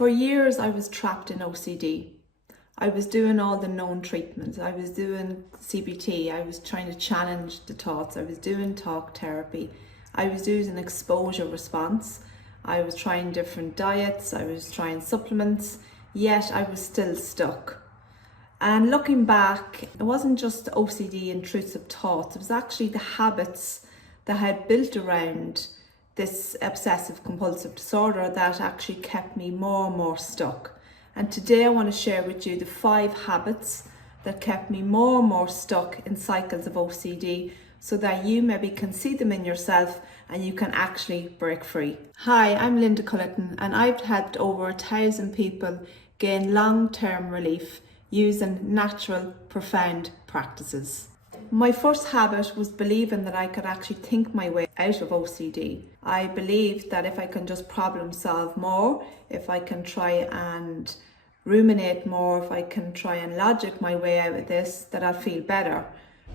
For years, I was trapped in OCD. I was doing all the known treatments. I was doing CBT. I was trying to challenge the thoughts. I was doing talk therapy. I was using exposure response. I was trying different diets. I was trying supplements, yet I was still stuck. And looking back, it wasn't just OCD intrusive thoughts. It was actually the habits that I had built around this obsessive compulsive disorder that actually kept me more and more stuck. And today I want to share with you the 5 habits that kept me more and more stuck in cycles of OCD, so that you maybe can see them in yourself and you can actually break free. Hi, I'm Linda Culleton, and I've helped over 1,000 people gain long-term relief using natural, profound practices. My first habit was believing that I could actually think my way out of OCD. I believed that if I can just problem solve more, if I can try and ruminate more, if I can try and logic my way out of this, that I'll feel better.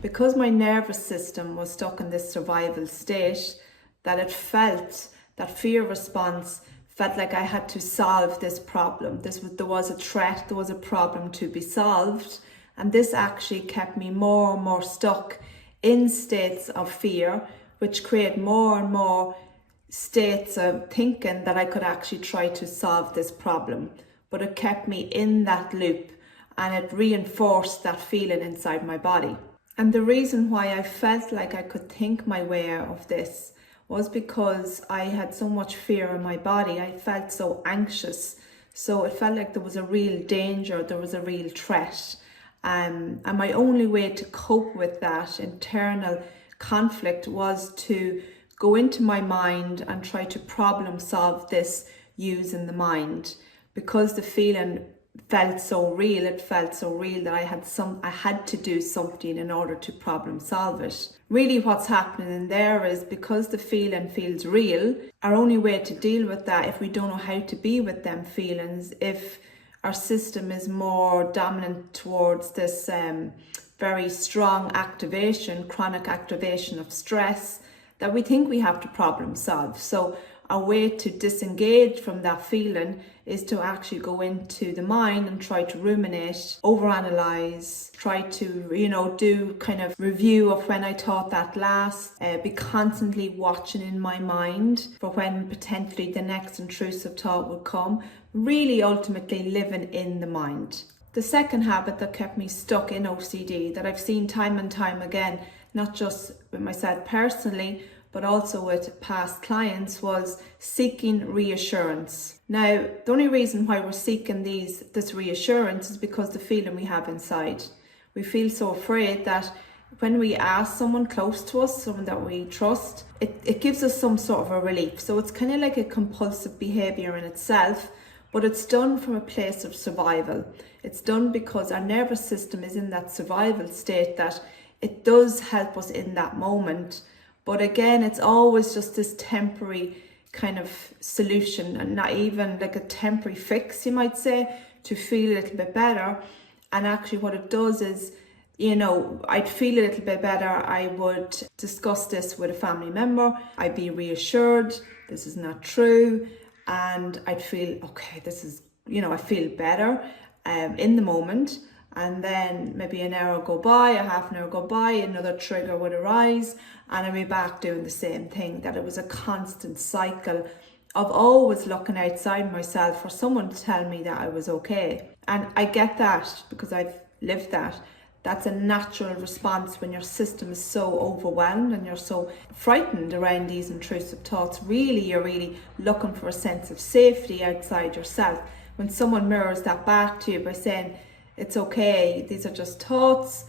Because my nervous system was stuck in this survival state, that it felt, that fear response felt like I had to solve this problem. There was a threat, there was a problem to be solved. And this actually kept me more and more stuck in states of fear, which create more and more states of thinking that I could actually try to solve this problem. But it kept me in that loop, and it reinforced that feeling inside my body. And the reason why I felt like I could think my way out of this was because I had so much fear in my body. I felt so anxious. So it felt like there was a real danger, there was a real threat. And my only way to cope with that internal conflict was to go into my mind and try to problem solve this using the mind. Because the feeling felt so real, it felt so real that I had to do something in order to problem solve it. Really what's happening in there is, because the feeling feels real, our only way to deal with that, if we don't know how to be with them feelings, if our system is more dominant towards this very strong activation, chronic activation of stress, that we think we have to problem solve. So our way to disengage from that feeling is to actually go into the mind and try to ruminate, overanalyze, try to, do kind of review of when I thought that last, be constantly watching in my mind for when potentially the next intrusive thought would come, really ultimately living in the mind. The second habit that kept me stuck in OCD, that I've seen time and time again, not just with myself personally, but also with past clients, was seeking reassurance. Now, the only reason why we're seeking this reassurance is because the feeling we have inside. We feel so afraid that when we ask someone close to us, someone that we trust, it gives us some sort of a relief. So it's kind of like a compulsive behavior in itself, but it's done from a place of survival. It's done because our nervous system is in that survival state, that it does help us in that moment. But again, it's always just this temporary kind of solution, and not even like a temporary fix, you might say, to feel a little bit better. And actually what it does is, I'd feel a little bit better. I would discuss this with a family member. I'd be reassured, this is not true. And I'd feel, okay, this is, I feel better in the moment. And then maybe an hour go by, a half an hour go by, another trigger would arise, and I'd be back doing the same thing. That it was a constant cycle of always looking outside myself for someone to tell me that I was okay. And I get that because I've lived that. That's a natural response when your system is so overwhelmed and you're so frightened around these intrusive thoughts. You're really looking for a sense of safety outside yourself. When someone mirrors that back to you by saying, it's okay, these are just thoughts,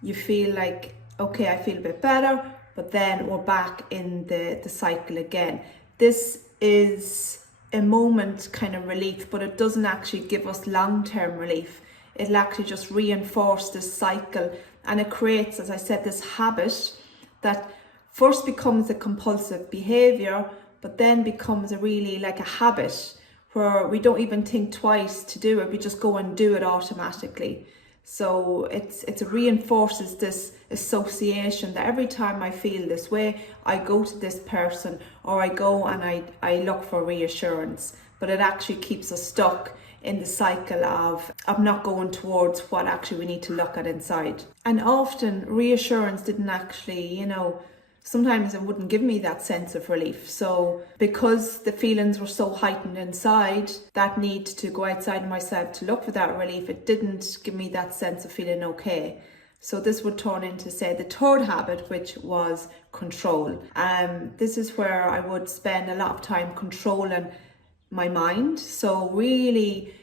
you feel like, okay, I feel a bit better, but then we're back in the cycle again. This is a moment kind of relief, but it doesn't actually give us long-term relief. It'll actually just reinforce this cycle, and it creates, as I said, this habit that first becomes a compulsive behavior, but then becomes like a habit where we don't even think twice to do it, we just go and do it automatically. So it reinforces this association that every time I feel this way, I go to this person, or I go and I look for reassurance. but it actually keeps us stuck in the cycle of not going towards what actually we need to look at inside. And often reassurance didn't actually, sometimes it wouldn't give me that sense of relief. So because the feelings were so heightened inside, that need to go outside of myself to look for that relief, it didn't give me that sense of feeling okay. So this would turn into, say, the third habit, which was control. This is where I would spend a lot of time controlling my mind. So really,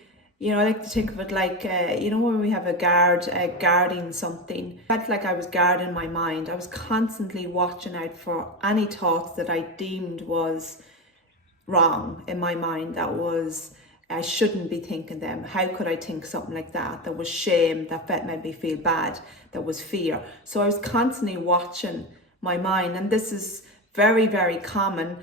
I like to think of it like, when we have a guard guarding something. I felt like I was guarding my mind. I was constantly watching out for any thoughts that I deemed was wrong in my mind, that was, I shouldn't be thinking them. How could I think something like that? That was shame, that made me feel bad, that was fear. So I was constantly watching my mind, and this is very, very common.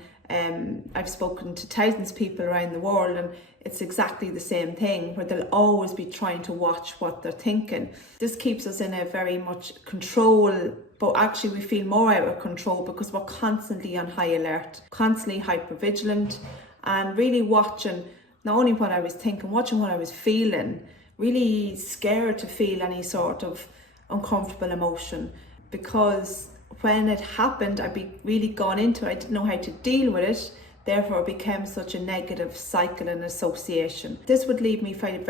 I've spoken to thousands of people around the world, and it's exactly the same thing, where they'll always be trying to watch what they're thinking. This keeps us in a very much control, but actually we feel more out of control because we're constantly on high alert, constantly hypervigilant, and really watching not only what I was thinking, watching what I was feeling, really scared to feel any sort of uncomfortable emotion, because when it happened, I'd be really gone into it. I didn't know how to deal with it. Therefore, it became such a negative cycle and association. This would leave me feel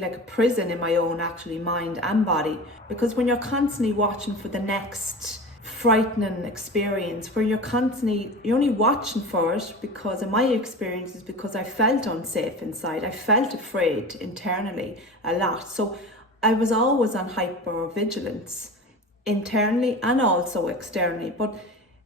like a prison in my own actually mind and body, because when you're constantly watching for the next frightening experience, where you're only watching for it, because in my experience is because I felt unsafe inside. I felt afraid internally a lot. So I was always on hypervigilance internally and also externally. But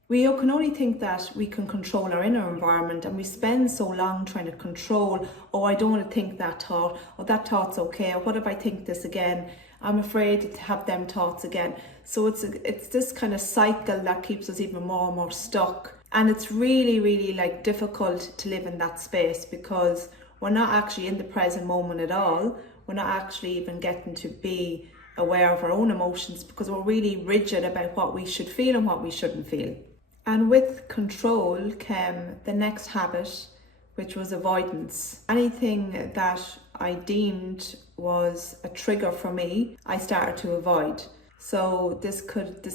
we can only think that we can control our inner environment, and we spend so long trying to control, I don't want to think that thought, or that thought's okay, or what if I think this again? I'm afraid to have them thoughts again. So it's this kind of cycle that keeps us even more and more stuck. And it's really, really difficult to live in that space, because we're not actually in the present moment at all. We're not actually even getting to be aware of our own emotions, because we're really rigid about what we should feel and what we shouldn't feel. And with control came the next habit, which was avoidance. Anything that I deemed was a trigger for me, I started to avoid. So this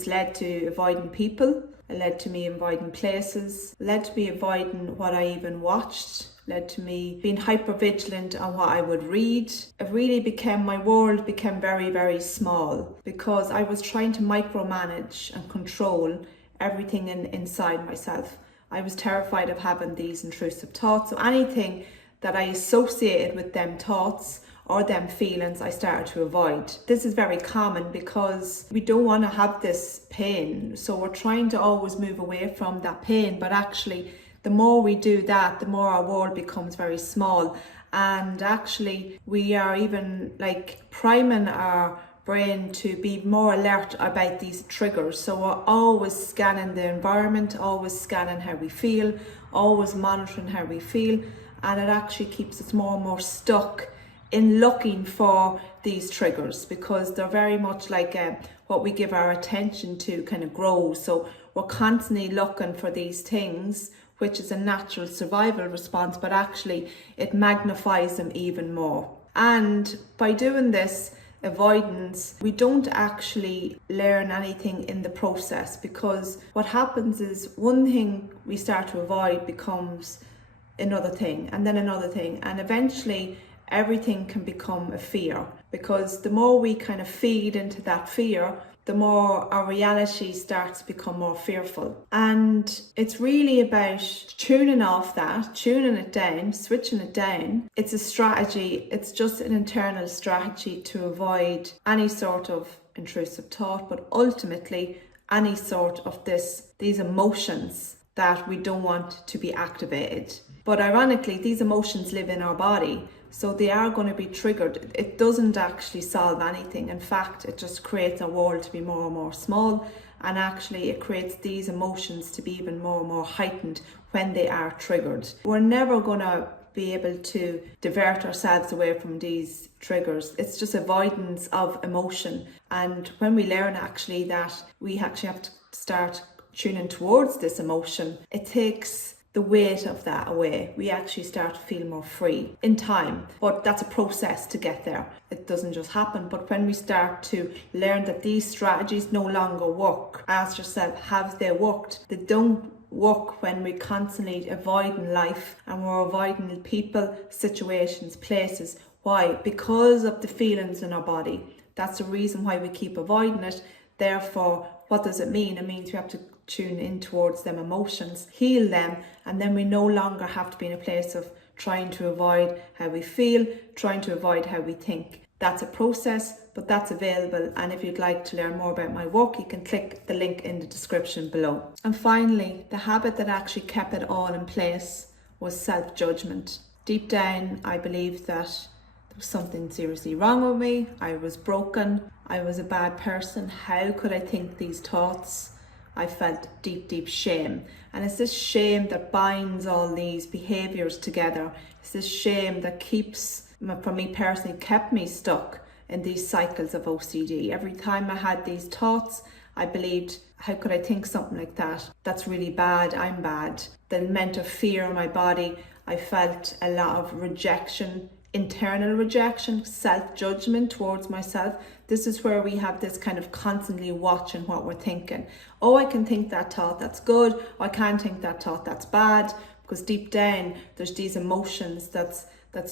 led to avoiding people, it led to me avoiding places, led to me avoiding what I even watched, led to me being hypervigilant on what I would read. My world became very, very small, because I was trying to micromanage and control everything inside myself. I was terrified of having these intrusive thoughts. So anything that I associated with them thoughts or them feelings, I started to avoid. This is very common because we don't want to have this pain. So we're trying to always move away from that pain. But actually, the more we do that, the more our world becomes very small. And actually, we are even priming our brain to be more alert about these triggers. So we're always scanning the environment, always scanning how we feel, always monitoring how we feel, and it actually keeps us more and more stuck in looking for these triggers, because they're very much what we give our attention to kind of grows. So we're constantly looking for these things, which is a natural survival response, but actually it magnifies them even more. And by doing this avoidance, we don't actually learn anything in the process, because what happens is one thing we start to avoid becomes another thing, and then another thing, and eventually everything can become a fear, because the more we kind of feed into that fear, the more our reality starts to become more fearful. And it's really about tuning off that, tuning it down, switching it down. It's a strategy. It's just an internal strategy to avoid any sort of intrusive thought, but ultimately any sort of these emotions that we don't want to be activated. But ironically, these emotions live in our body, so they are going to be triggered. It doesn't actually solve anything. In fact, it just creates our world to be more and more small, and actually it creates these emotions to be even more and more heightened when they are triggered. We're never going to be able to divert ourselves away from these triggers. It's just avoidance of emotion. And when we learn actually that we actually have to start tuning towards this emotion, it takes the weight of that away. We actually start to feel more free in time, but that's a process to get there. It doesn't just happen. But when we start to learn that these strategies no longer work, ask yourself, have they worked? They don't work when we're constantly avoiding life and we're avoiding people, situations, places. Why? Because of the feelings in our body. That's the reason why we keep avoiding it. Therefore, what does it mean? It means we have to tune in towards them emotions, heal them, and then we no longer have to be in a place of trying to avoid how we feel, trying to avoid how we think. That's a process, but that's available. And if you'd like to learn more about my work, you can click the link in the description below. And finally, the habit that actually kept it all in place was self-judgment. Deep down, I believed that there was something seriously wrong with me. I was broken. I was a bad person. How could I think these thoughts? I felt deep shame. And it's this shame that binds all these behaviours together. It's this shame that keeps, for me personally, kept me stuck in these cycles of OCD. Every time I had these thoughts, I believed, how could I think something like that? That's really bad. I'm bad. The mental fear in my body. I felt a lot of rejection, internal rejection, self-judgment towards myself. This is where we have this kind of constantly watching what we're thinking. Oh, I can think that thought, that's good. Oh, I can't think that thought, that's bad. Because deep down, there's these emotions that's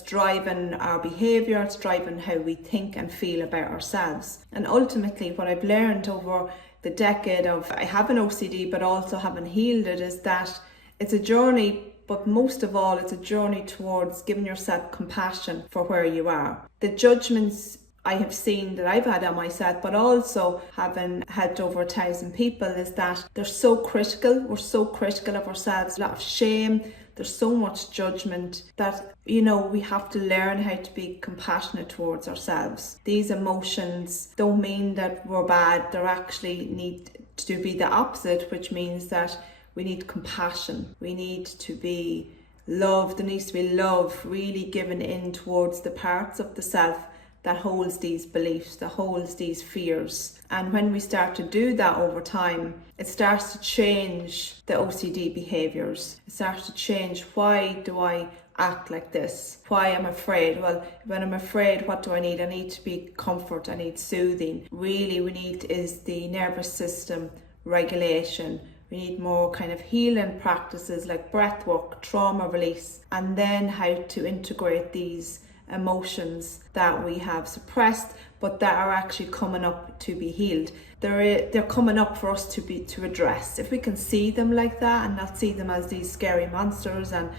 driving our behaviour, it's driving how we think and feel about ourselves. And ultimately, what I've learned over the decade of I have an OCD, but also haven't healed it, is that it's a journey. But most of all, it's a journey towards giving yourself compassion for where you are. The judgments I have seen that I've had on myself, but also having helped over 1,000 people, is that they're so critical. We're so critical of ourselves, a lot of shame. There's so much judgment that, we have to learn how to be compassionate towards ourselves. These emotions don't mean that we're bad. They actually need to be the opposite, which means that we need compassion. We need to be loved. There needs to be love really given in towards the parts of the self that holds these beliefs, that holds these fears. And when we start to do that over time, it starts to change the OCD behaviours. It starts to change, why do I act like this? Why am I afraid? Well, when I'm afraid, what do I need? I need to be comfort, I need soothing. Really, we need is the nervous system regulation. We need more kind of healing practices like breath work, trauma release, and then how to integrate these emotions that we have suppressed, but that are actually coming up to be healed. They're coming up for us to address. If we can see them like that and not see them as these scary monsters and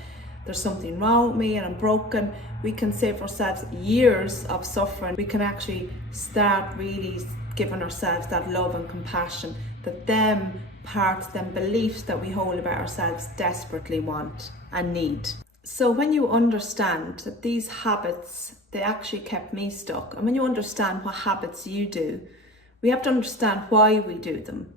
there's something wrong with me and I'm broken, we can save ourselves years of suffering. We can actually start really giving ourselves that love and compassion that them parts, them beliefs that we hold about ourselves desperately want and need. So when you understand that these habits, they actually kept me stuck, and when you understand what habits you do, we have to understand why we do them.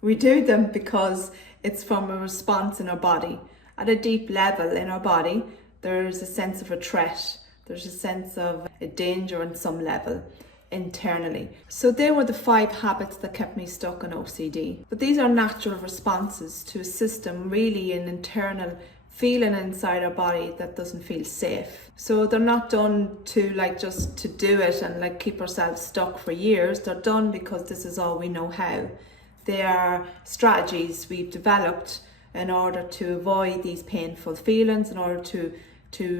We do them because it's from a response in our body. At a deep level in our body, there's a sense of a threat. There's a sense of a danger on some level internally. So they were the 5 habits that kept me stuck in OCD. But these are natural responses to a system, really an internal feeling inside our body that doesn't feel safe. So they're not done to just to do it and keep ourselves stuck for years. They're done because this is all we know how. They are strategies we've developed in order to avoid these painful feelings, in order to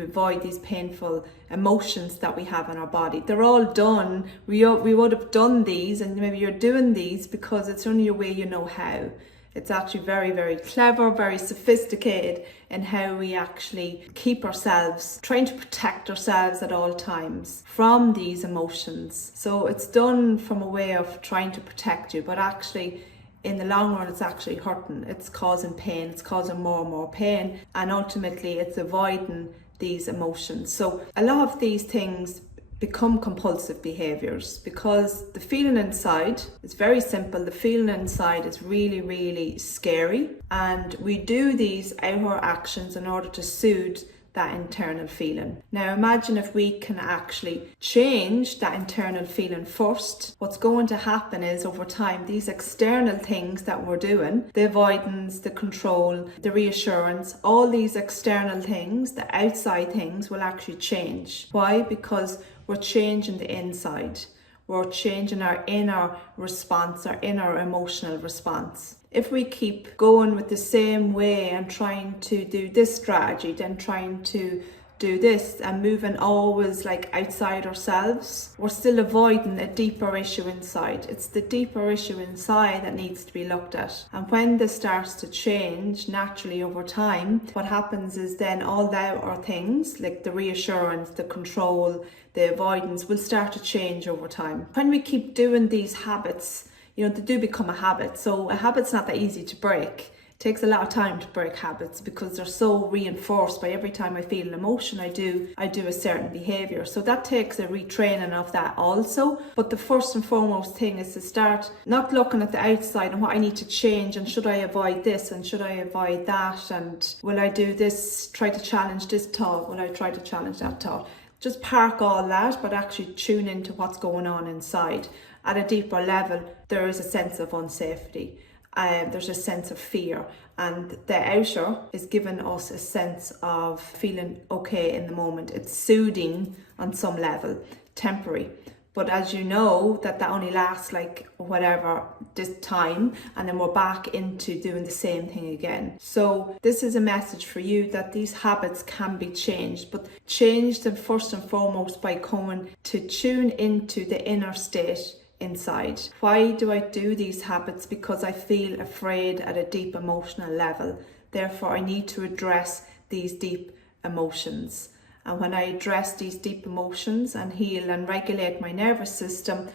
avoid these painful emotions that we have in our body. They're all done. We would have done these, and maybe you're doing these because it's only a way you know how. It's actually very, very clever, very sophisticated in how we actually keep ourselves, trying to protect ourselves at all times from these emotions. So it's done from a way of trying to protect you, but actually in the long run, it's actually hurting. It's causing pain. It's causing more and more pain. And ultimately, it's avoiding these emotions. So a lot of these things become compulsive behaviors because the feeling inside is very simple. The feeling inside is really, really scary. And we do these outward actions in order to soothe that internal feeling. Now imagine if we can actually change that internal feeling first. What's going to happen is over time, these external things that we're doing, the avoidance, the control, the reassurance, all these external things, the outside things will actually change. Why? Because we're changing the inside. We're changing our inner response, our inner emotional response. If we keep going with the same way and trying to do this strategy, then trying to do this and moving always like outside ourselves, we're still avoiding a deeper issue inside. It's the deeper issue inside that needs to be looked at. And when this starts to change naturally over time, what happens is then all the outer things like the reassurance, the control, the avoidance will start to change over time. When we keep doing these habits, they do become a habit. So a habit's not that easy to break. It takes a lot of time to break habits because they're so reinforced by every time I feel an emotion, I do a certain behavior. So that takes a retraining of that also. But the first and foremost thing is to start not looking at the outside and what I need to change, and should I avoid this and should I avoid that, and will I do this, try to challenge this thought, will I try to challenge that thought. Just park all that, but actually tune into what's going on inside. At a deeper level, there is a sense of unsafety. There's a sense of fear, and the outer is giving us a sense of feeling okay in the moment. It's soothing on some level, temporary. But as you know, that only lasts like whatever this time, and then we're back into doing the same thing again. So this is a message for you that these habits can be changed, but change them first and foremost by coming to tune into the inner state inside. Why do I do these habits? Because I feel afraid at a deep emotional level. Therefore, I need to address these deep emotions. And when I address these deep emotions and heal and regulate my nervous system,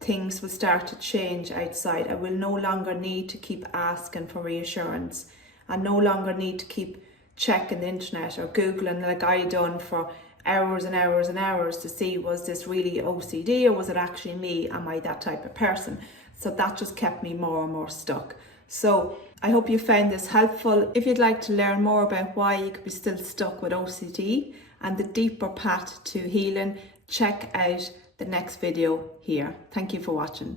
things will start to change outside. I will no longer need to keep asking for reassurance. I no longer need to keep checking the internet or Googling like I done for hours and hours and hours to see, was this really OCD or was it actually me? Am I that type of person? So that just kept me more and more stuck. So I hope you found this helpful. If you'd like to learn more about why you could be still stuck with OCD and the deeper path to healing, check out the next video here. Thank you for watching.